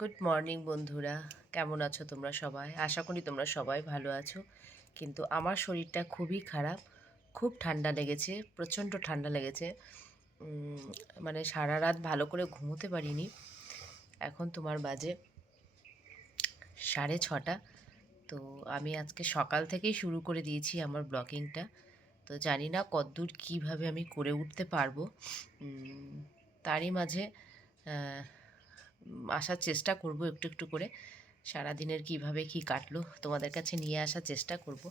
Good morning বন্ধুরা, কেমন আছো তোমরা সবাই? আশা করি তোমরা সবাই ভালো আছো। কিন্তু আমার শরীরটা খুবই খারাপ, খুব ঠান্ডা লেগেছে, প্রচণ্ড ঠান্ডা লেগেছে। উম, মানে সারা রাত ভালো করে ঘুমোতে পারিনি। এখন তোমার বাজে 6:30। তো আমি আজকে সকাল থেকেই শুরু করে দিয়েছি আমার ব্লগিংটা। তো জানি না কতদূর কীভাবে আমি করে উঠতে পারবো। তারই মাঝে আসার চেষ্টা করব একটু একটু করে। সারাদিনের কিভাবে কি কাটলো তোমাদের কাছে নিয়ে আসার চেষ্টা করব।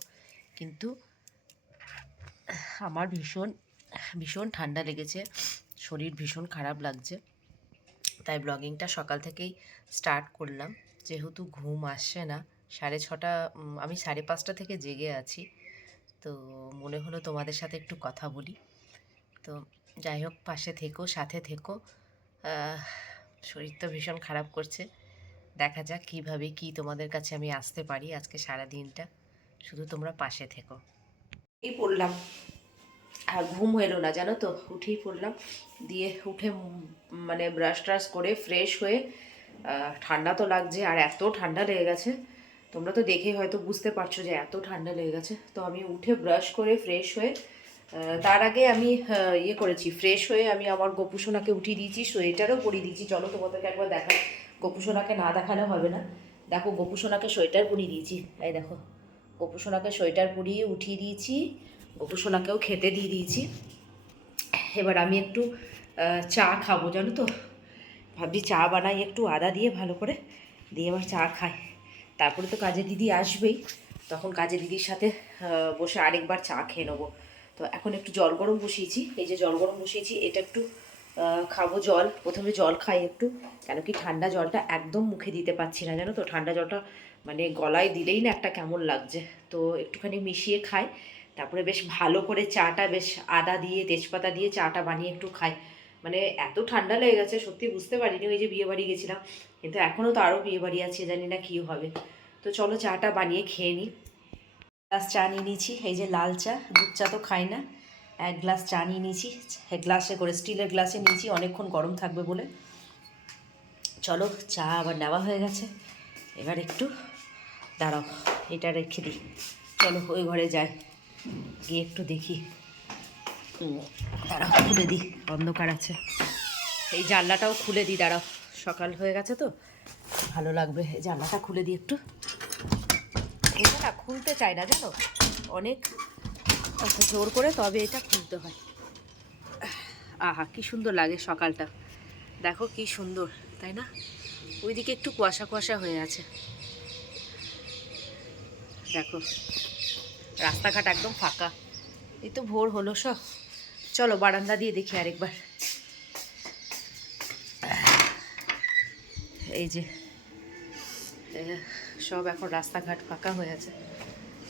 কিন্তু আমার ভীষণ ভীষণ ঠান্ডা লেগেছে, শরীর ভীষণ খারাপ লাগছে। তাই ব্লগিংটা সকাল থেকেই স্টার্ট করলাম, যেহেতু ঘুম আসছে না। 6:30, আমি 5:30 থেকে জেগে আছি। তো মনে হলো তোমাদের সাথে একটু কথা বলি। তো যাই হোক, পাশে থেকো, সাথে থেকো। শরীর তো ভীষণ খারাপ করছে। দেখা যাক কীভাবে কি তোমাদের কাছে আমি আসতে পারি আজকে সারা দিনটা। শুধু তোমরা পাশে থেকো। এই পড়লাম, আর ঘুম এলো না জানো তো, উঠেই পড়লাম। দিয়ে উঠে মানে ব্রাশ ট্রাশ করে ফ্রেশ হয়ে, ঠান্ডা তো লাগছে, আর এত ঠান্ডা লেগে গেছে। তোমরা তো দেখেই হয়তো বুঝতে পারছো যে এত ঠান্ডা লেগে গেছে। তো আমি উঠে ব্রাশ করে ফ্রেশ হয়ে, তার আগে আমি ইয়ে করেছি, ফ্রেশ হয়ে আমি আমার গোপুসোনাকে উঠিয়ে দিয়েছি, সোয়েটারও পরিয়ে দিয়েছি। চলো তোমাদেরকে একবার দেখাই, গোপুসোনাকে না দেখানো হবে না। দেখো, গোপুসোনাকে সোয়েটার পরিয়ে দিয়েছি। এই দেখো, গোপুসোনাকে সোয়েটার পরিয়ে উঠিয়ে দিয়েছি, গোপুসোনাকেও খেতে দিয়ে দিয়েছি। এবার আমি একটু চা খাবো জানো তো। ভাবছি চা বানাই একটু আদা দিয়ে ভালো করে, দিয়ে এবার চা খাই। তারপরে তো কাজে দিদি আসবেই, তখন কাজে দিদির সাথে বসে আরেকবার চা খেয়ে নেবো। তো এখন একটু জল গরম বসিয়েছি, এই যে জল গরম বসিয়েছি, এটা একটু খাবো জল। প্রথমে জল খাই একটু, কেন কি ঠান্ডা জলটা একদম মুখে দিতে পারছি না জানো তো। ঠান্ডা জলটা মানে গলায় দিলেই না একটা কেমন লাগছে। তো একটুখানি মিশিয়ে খাই, তারপরে বেশ ভালো করে চাটা বেশ আদা দিয়ে তেজপাতা দিয়ে চাটা বানিয়ে একটু খাই। মানে এত ঠান্ডা লেগে গেছে, সত্যি বুঝতে পারিনি। ওই যে বিয়ে বাড়ি গেছিলাম, কিন্তু এখনও তো আরও বিয়ে বাড়ি আছে, জানি না কী হবে। তো চলো চাটা বানিয়ে খেয়ে নিই। গ্লাস চা নিয়ে নিয়েছি, এই যে লাল চা, দুধ চা তো খাই না। 1 গ্লাস চা নিয়ে নিয়েছি, গ্লাসে করে, স্টিলের গ্লাসে নিয়েছি, অনেকক্ষণ গরম থাকবে বলে। চলো, চা আবার নেওয়া হয়ে গেছে। এবার একটু দাঁড়াও, এটা রেখে দিই। চলো ওই ঘরে যাই, গিয়ে একটু দেখি। দাঁড়াও, খুলে দিই, অন্ধকার আছে। এই জানলাটাও খুলে দিই, দাঁড়াও, সকাল হয়ে গেছে তো ভালো লাগবে। জানলাটা খুলে দিই একটু। এটা না খুলতে চায় না জানো, অনেক জোর করে তবে এটা খুলতে হয়। আহা, কি সুন্দর লাগে সকালটা, দেখো কি সুন্দর, তাই না? ওইদিকে একটু কুয়াশা কুয়াশা হয়ে আছে, দেখো রাস্তাঘাট একদম ফাঁকা। এই তো ভোর হলো সব। চলো বারান্দা দিয়ে দেখি আরেকবার। এই যে সব এখন রাস্তাঘাট ফাঁকা হয়ে আছে,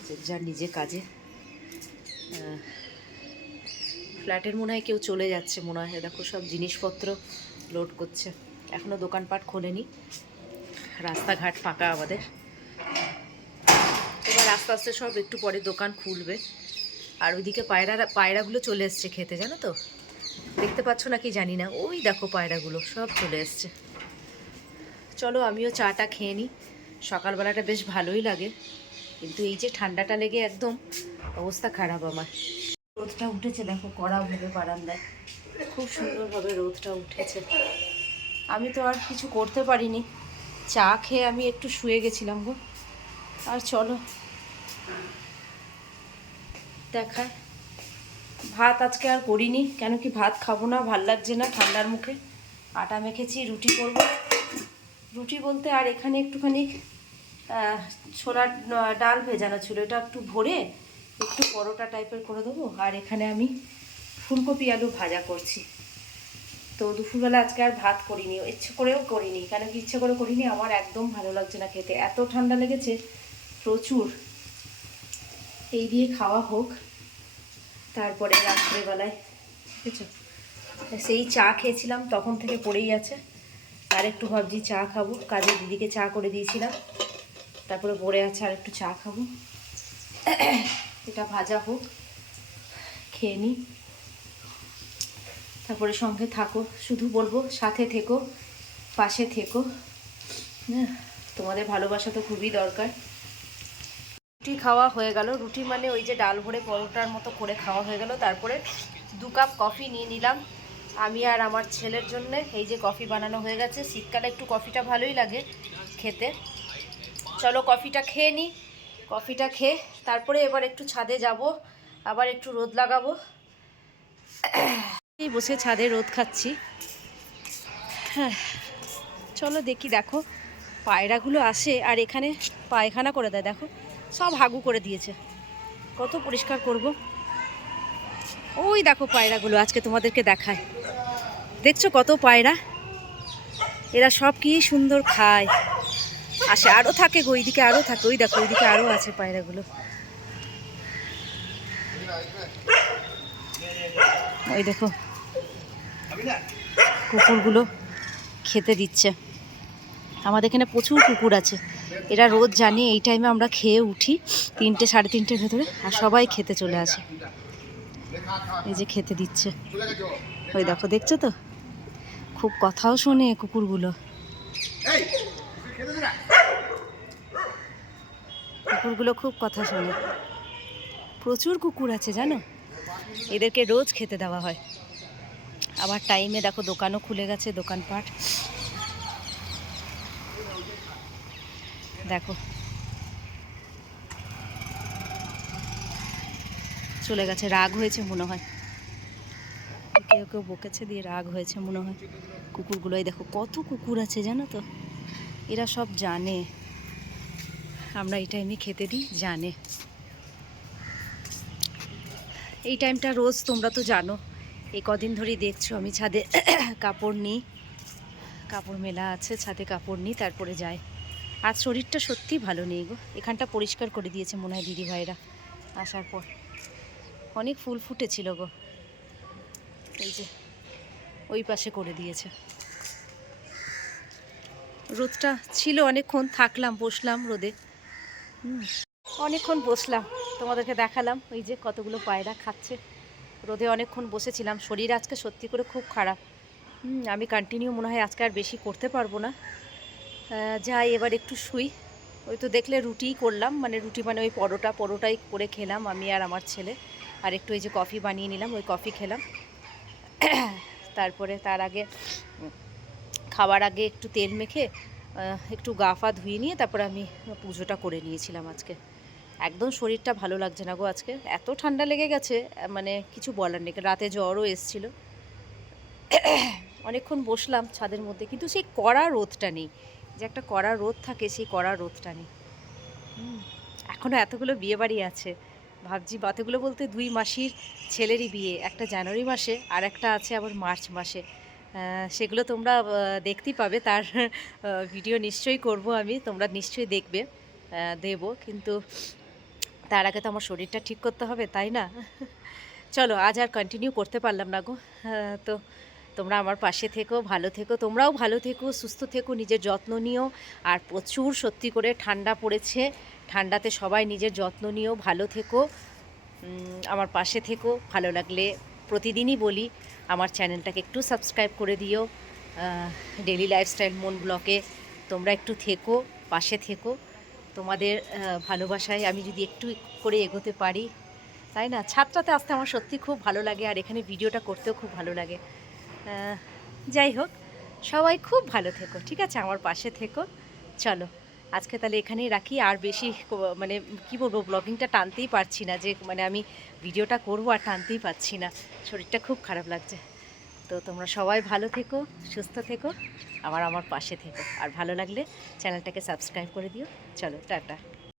যে যার নিজে কাজে। ফ্ল্যাটের মনে হয় কেউ চলে যাচ্ছে মনে হয়, দেখো সব জিনিসপত্র লোড করছে। এখনও দোকানপাট খোলেনি, রাস্তাঘাট ফাঁকা আমাদের। এবার আস্তে আস্তে সব একটু পরে দোকান খুলবে। আর ওইদিকে পায়রাগুলো চলে এসছে খেতে, জানো তো, দেখতে পাচ্ছ না কি জানি না, ওই দেখো পায়রাগুলো সব চলে এসছে। চলো আমিও চাটা খেয়ে নিই। সকালবেলাটা বেশ ভালোই লাগে, কিন্তু এই যে ঠান্ডাটা লেগে একদম অবস্থা খারাপ আমার। রোদটা উঠেছে দেখো কড়াভাবে বারান্দায়, খুব সুন্দরভাবে রোদটা উঠেছে। আমি তো আর কিছু করতে পারিনি, চা খেয়ে আমি একটু শুয়ে গেছিলাম গো। আর চলো দেখায়, ভাত আজকে আর করিনি, কেন কি ভাত খাবো না, ভাল লাগছে না ঠান্ডার মুখে। আটা মেখেছি, রুটি করব। রুটি বলতে, আর এখানে একটুখানি ছোলার ডাল ভেজানো ছিল, এটা একটু ভরে একটু পরোটা টাইপের করে দেবো। আর এখানে আমি ফুলকপি আলু ভাজা করছি। তো দুপুরবেলা আজকে আর ভাত করিনি, ইচ্ছে করেও করিনি, কেন কি ইচ্ছে করে করিনি, আমার একদম ভালো লাগছে না খেতে, এত ঠান্ডা লেগেছে প্রচুর। এই দিয়ে খাওয়া হোক, তারপরে রাত্রেবেলায়, বুঝেছো, সেই চা খেয়েছিলাম তখন থেকে পড়েই আছে। আর একটু ভাবছি চা খাবো, কাজে দিদিকে চা করে দিয়েছিলাম, তারপরে পড়ে আছে, আর একটু চা খাবো। এটা ভাজা হোক, খেয়ে নিই, তারপরে সঙ্গে থাকো, শুধু বলবো সাথে থেকো, পাশে থেকো। তোমাদের ভালোবাসা তো খুবই দরকার। রুটি খাওয়া হয়ে গেল, রুটি মানে ওই যে ডাল ভরে পরোটার মতো করে খাওয়া হয়ে গেল। তারপরে 2 কাপ কফি নিয়ে নিলাম আমি আর আমার ছেলের জন্য। এই যে কফি বানানো হয়ে গেছে, শীতকালে একটু কফিটা ভালোই লাগে খেতে। চলো কফিটা খেয়ে নিই। কফিটা খেয়ে তারপরে এবার একটু ছাদে যাব, আবার একটু রোদ লাগাবো। এই বসে ছাদে রোদ খাচ্ছি। হ্যাঁ চলো দেখি। দেখো পায়রাগুলো আসে আর এখানে পায়খানা করে দেয়, দেখো সব হাগু করে দিয়েছে। কত পরিষ্কার করব। ওই দেখো পায়রাগুলো, আজকে তোমাদেরকে দেখায়। দেখছো কত পায়রা, এরা সব কি সুন্দর খায়। আসে আরও থাকে গো, ওইদিকে আরও থাকে, ওই দেখো ওইদিকে আরও আছে পায়রাগুলো। ওই দেখো কুকুরগুলো খেতে দিচ্ছে। আমাদের এখানে প্রচুর কুকুর আছে। এরা রোজ জানে এই টাইমে আমরা খেয়ে উঠি 3টে 3:30-এর ভেতরে, আর সবাই খেতে চলে আসে। এই যে খেতে দিচ্ছে, ওই দেখো, দেখছো তো, খুব কথাও শোনে কুকুরগুলো। কুকুরগুলো খুব কথা শোনে। প্রচুর কুকুর আছে জানো, এদেরকে রোজ খেতে দেওয়া হয়। আবার টাইমে দেখো দোকানও খুলে গেছে, দোকানপাট দেখো চলে গেছে। রাগ হয়েছে মনে হয়, কেউ কেউ বকেছে দিয়ে রাগ হয়েছে মনে হয় কুকুরগুলো। এই দেখো কত কুকুর আছে জানো তো, এরা সব জানে আমরা এই টাইমে খেতে দিই, জানে। এই টাইমটা রোজ তোমরা তো জানো, এই কদিন ধরেই দেখছো আমি ছাদে কাপড় নিই, কাপড় মেলা আছে, ছাদে কাপড় নিই, তারপরে যাই। আজ শরীরটা সত্যি ভালো নেই গো। এখানটা পরিষ্কার করে দিয়েছে মনে হয় দিদি ভাইরা আসার পর। অনেক ফুল ফুটেছিল গো, এই যে ওই পাশে করে দিয়েছে। রোদটা ছিল অনেকক্ষণ, থাকলাম, বসলাম রোদে, অনেকক্ষণ বসলাম, তোমাদেরকে দেখালাম। ওই যে কতগুলো পায়রা খাচ্ছে, রোদে অনেকক্ষণ বসেছিলাম। শরীর আজকে সত্যি করে খুব খারাপ। আমি কন্টিনিউ মনে হয় আজকে আর বেশি করতে পারবো না। যাই এবার একটু শুই। ওই তো দেখলে রুটিই করলাম, মানে রুটি মানে ওই পরোটাই করে খেলাম আমি আর আমার ছেলে। আর একটু এই যে কফি বানিয়ে নিলাম, ওই কফি খেলাম। তারপরে তার আগে খাবার আগে একটু তেল মেখে একটু গা ফা ধুয়ে নিয়ে তারপরে আমি পুজোটা করে নিয়েছিলাম আজকে। একদম শরীরটা ভালো লাগছে না গো আজকে, এত ঠান্ডা লেগে গেছে, মানে কিছু বলার নেই। রাতে জ্বরও এসেছিলো। অনেকক্ষণ বসলাম ছাদের মধ্যে, কিন্তু সেই কড়া রোদটা নেই, যে একটা কড়া রোদ থাকে সেই কড়া রোদটা নেই। এখনও এতগুলো বিয়ে বাড়ি আছে, ভাবছি বাতগুলো বলতে 2 মাসির ছেলেরই বিয়ে, একটা জানুয়ারি মাসে আর একটা আছে আবার মার্চ মাসে। সেগুলো তোমরা দেখতেই পাবে, তার ভিডিও নিশ্চয়ই করব আমি, তোমরা নিশ্চয়ই দেখবে, দেব। কিন্তু তার আগে তো আমার শরীরটা ঠিক করতে হবে, তাই না? চলো আজ আর কন্টিনিউ করতে পারলাম না গো। তো তোমরা আমার পাশে থেকো, ভালো থেকো, তোমরাও ভালো থেকো, সুস্থ থেকো, নিজের যত্ন নিও। আর প্রচুর সত্যি করে ঠান্ডা পড়েছে, ঠান্ডাতে সবাই নিজের যত্ন নিও, ভালো থেকো, আমার পাশে থেকো। ভালো লাগলে প্রতিদিনই বলি আমার চ্যানেলটাকে একটু সাবস্ক্রাইব করে দিও। ডেলি লাইফস্টাইল মন ব্লগে তোমরা একটু থেকো, পাশে থেকো। তোমাদের ভালোবাসায় আমি যদি একটু করে এগোতে পারি, তাই না? ছাদটাতে আসতে আমার সত্যি খুব ভালো লাগে, আর এখানে ভিডিওটা করতেও খুব ভালো লাগে। যাই হোক, সবাই খুব ভালো থেকো, ঠিক আছে? আমার পাশে থেকো। চলো আজকে তাহলে এখানেই রাখি। আর বেশি মানে কি বলবো, ব্লগিংটা টানতেই পারছি না, যে মানে আমি ভিডিওটা করব আর টানতেই পারছি না, শরীরটা খুব খারাপ লাগছে। তো তোমরা সবাই ভালো থেকো, সুস্থ থেকো, আমার পাশে থেকো। আর ভালো লাগলে চ্যানেলটাকে সাবস্ক্রাইব করে দিও। চলো টাটা।